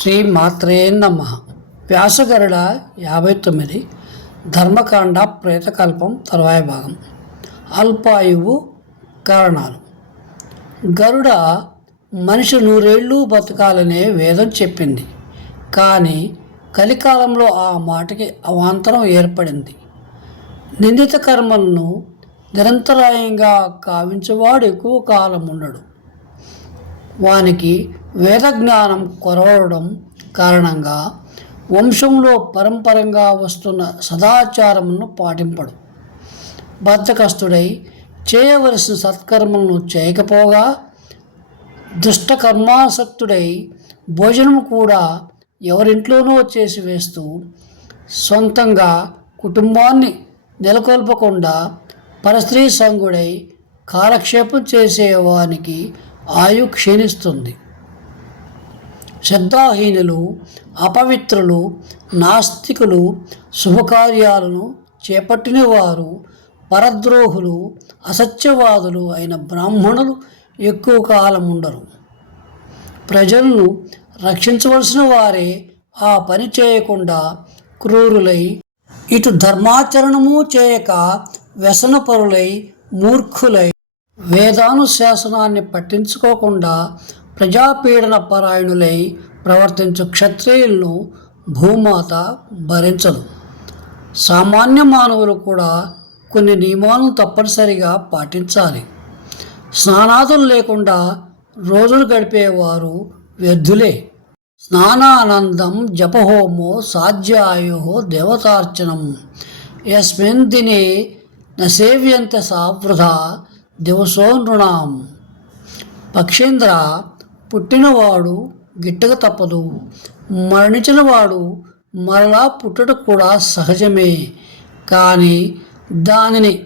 శ్రీ మాత్రే నమ. వ్యాసగరుడ యాభై తొమ్మిది ధర్మకాండ ప్రేతకల్పం తర్వాయి భాగం. అల్పాయువు కారణాలు. గరుడ మనిషి నూరేళ్ళు బతకాలనే వేదం చెప్పింది. కానీ కలికాలంలో ఆ మాటకి అవాంతరం ఏర్పడింది. నిందిత కర్మలను నిరంతరాయంగా కావించేవాడు ఎక్కువ కాలం ఉండడు వానికి వేద జ్ఞానం కొరవడం కారణంగా వంశంలో పరంపరంగా వస్తున్న సదాచారమును పాటింపడు. బద్ధకస్తుడై చేయవలసిన సత్కర్మలను చేయకపోగా దుష్టకర్మాసక్తుడై భోజనం కూడా ఎవరింట్లోనో చేసి వేస్తూ సొంతంగా కుటుంబాన్ని నెలకొల్పకుండా పరస్త్రీ సంగుడై కాలక్షేపం చేసేవానికి ఆయు క్షీణిస్తుంది. శ్రద్ధాహీనులు అపవిత్రులు నాస్తికులు శుభకార్యాలను చేపట్టిన వారు పరద్రోహులు అసత్యవాదులు అయిన బ్రాహ్మణులు ఎక్కువ కాలం ఉండరు. ప్రజలను రక్షించవలసిన వారే ఆ పని చేయకుండా క్రూరులై ఇటు ధర్మాచరణము చేయక వ్యసనపరులై మూర్ఖులై వేదానుశాసనాన్ని పట్టించుకోకుండా ప్రజాపీడన పరాయణులై ప్రవర్తించు క్షత్రియులను భూమాత భరించదు. సామాన్య మానవులు కూడా కొన్ని నియమాలను తప్పనిసరిగా పాటించాలి. స్నానాదులు లేకుండా రోజులు గడిపేవారు వ్యర్థులే. స్నానానందం జపహోమో సాధ్యాయో దేవతార్చనం. యస్మిన్ దినే నసేవ్యంత సావృధ దివసో నృణాం పక్షేంద్ర పుట్టినవాడు గిట్టక తప్పదు. మరణించినవాడు మరలా పుట్టడం కూడా సహజమే. కానీ దానిని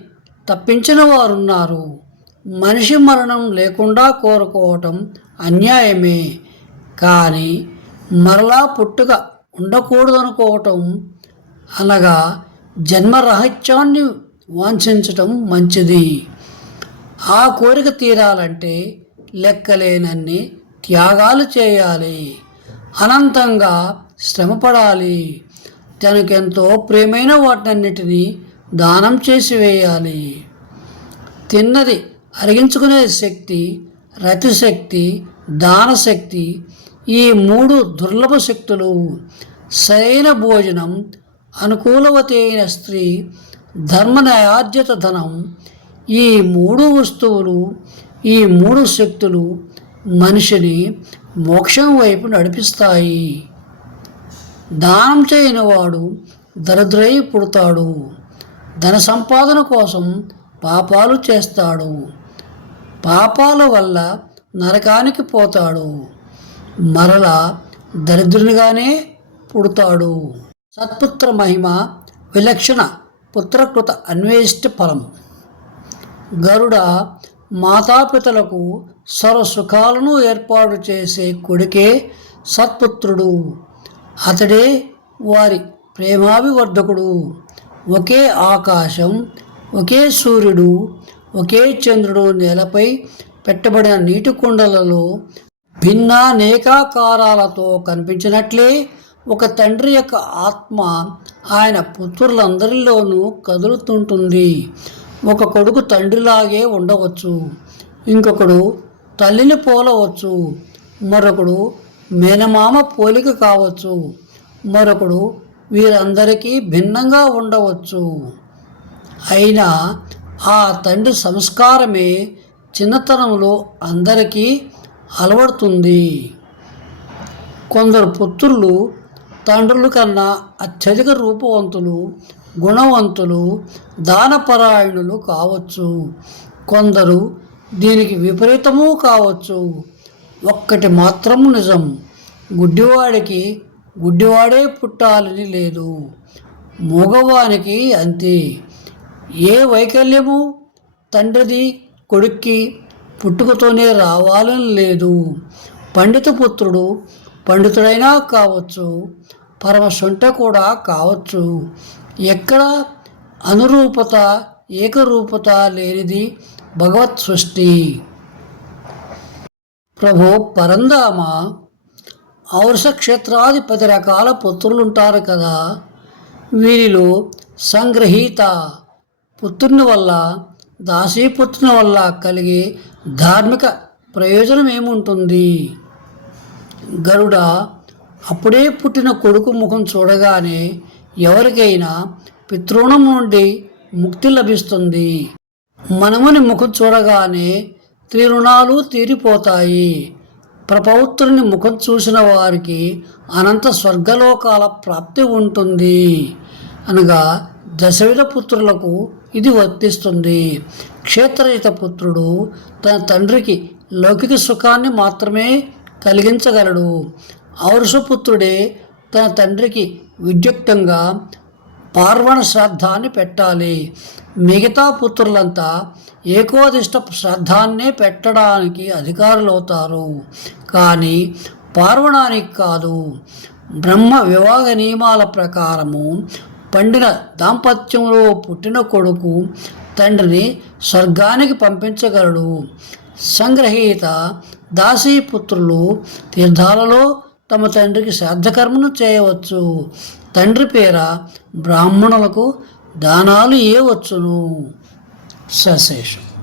తప్పించిన వారున్నారు మనిషి మరణం లేకుండా కోరుకోవటం అన్యాయమే. కానీ మరలా పుట్టుక ఉండకూడదనుకోవటం అనగా జన్మరహస్యాన్ని వాంఛించటం మంచిది. ఆ కోరిక తీరాలంటే లెక్కలేనన్ని త్యాగాలు చేయాలి. అనంతంగా శ్రమపడాలి. తనకెంతో ప్రియమైన వాటినన్నిటినీ దానం చేసి వేయాలి. తిన్నది అరిగించుకునే శక్తి రతిశక్తి దానశక్తి ఈ మూడు దుర్లభ శక్తులు సరైన భోజనం అనుకూలవతి అయిన స్త్రీ ధర్మనయార్జిత ధనం ఈ మూడు వస్తువులు ఈ మూడు శక్తులు మనిషిని మోక్షం వైపు నడిపిస్తాయి. దానం చేయని వాడు దరిద్రై పుడతాడు. ధన సంపాదన కోసం పాపాలు చేస్తాడు. పాపాల వల్ల నరకానికి పోతాడు. మరల దరిద్రునిగానే పుడతాడు. సత్పుత్ర మహిమ విలక్షణ పుత్రకృత అన్వేష్ట ఫలం. గరుడ మాతాపితలకు సర్వసుఖాలను ఏర్పాటు చేసే కొడుకే సత్పుత్రుడు. అతడే వారి ప్రేమాభివర్ధకుడు. ఒకే ఆకాశం ఒకే సూర్యుడు ఒకే చంద్రుడు నేలపై పెట్టబడిన నీటి కుండలలో భిన్నానేకాకారాలతో కనిపించినట్లే ఒక తండ్రి యొక్క ఆత్మ ఆయన పుత్రులందరిలోనూ కదులుతుంటుంది. ఒక కొడుకు తండ్రిలాగే ఉండవచ్చు. ఇంకొకడు తల్లిని పోలవచ్చు. మరొకడు మేనమామ పోలిక కావచ్చు. మరొకడు వీరందరికీ భిన్నంగా ఉండవచ్చు. అయినా ఆ తండ్రి సంస్కారమే చిన్నతనంలో అందరికీ అలవడుతుంది. కొందరు పుత్రులు తండ్రుల కన్నా అత్యధిక రూపవంతులు గుణవంతులు దానపరాయణులు కావచ్చు. కొందరు దీనికి విపరీతము కావచ్చు. ఒక్కటి మాత్రం నిజం. గుడ్డివాడికి గుడ్డివాడే పుట్టాలని లేదు. మూగవానికి అంతే. ఏ వైకల్యము తండ్రిది కొడుక్కి పుట్టుకతోనే రావాలని లేదు. పండిత పుత్రుడు పండితుడైనా కావచ్చు పరమ సొంట కూడా కావచ్చు. ఎక్కడ అనురూపత ఏకరూపత లేనిది భగవత్ సృష్టి. ప్రభు పరందామ ఔరస క్షేత్రాది పది రకాల పుత్రులుంటారు కదా. వీరిలో సంగ్రహీత పుత్రుని వల్ల దాసీపుత్రుని వల్ల కలిగే ధార్మిక ప్రయోజనం ఏముంటుంది గరుడ అప్పుడే పుట్టిన కొడుకు ముఖం చూడగానే ఎవరికైనా పితృణం నుండి ముక్తి లభిస్తుంది. మనముని ముఖం చూడగానే త్రిరుణాలు తీరిపోతాయి. ప్రపౌత్రుని ముఖం చూసిన వారికి అనంత స్వర్గలోకాల ప్రాప్తి ఉంటుంది. అనగా దశవిధ పుత్రులకు ఇది వర్తిస్తుంది. క్షేత్రహిత పుత్రుడు తన తండ్రికి లౌకిక సుఖాన్ని మాత్రమే కలిగించగలడు. ఔరుషపుత్రుడే తన తండ్రికి విద్యుక్తంగా పార్వణ శ్రాద్ధాన్ని పెట్టాలి. మిగతా పుత్రులంతా ఏకోదిష్ట శ్రాద్ధాన్నే పెట్టడానికి అధికారులవుతారు. కానీ పార్వణానికి కాదు. బ్రహ్మ వివాహ నియమాల ప్రకారము పండిన దాంపత్యంలో పుట్టిన కొడుకు తండ్రిని స్వర్గానికి పంపించగలడు. సంగ్రహీత దాసీపుత్రులు తీర్థాలలో తమ తండ్రికి శ్రాద్ధకర్మను చేయవచ్చు. తండ్రి పేర బ్రాహ్మణులకు దానాలు ఇవ్వవచ్చును సశేషం.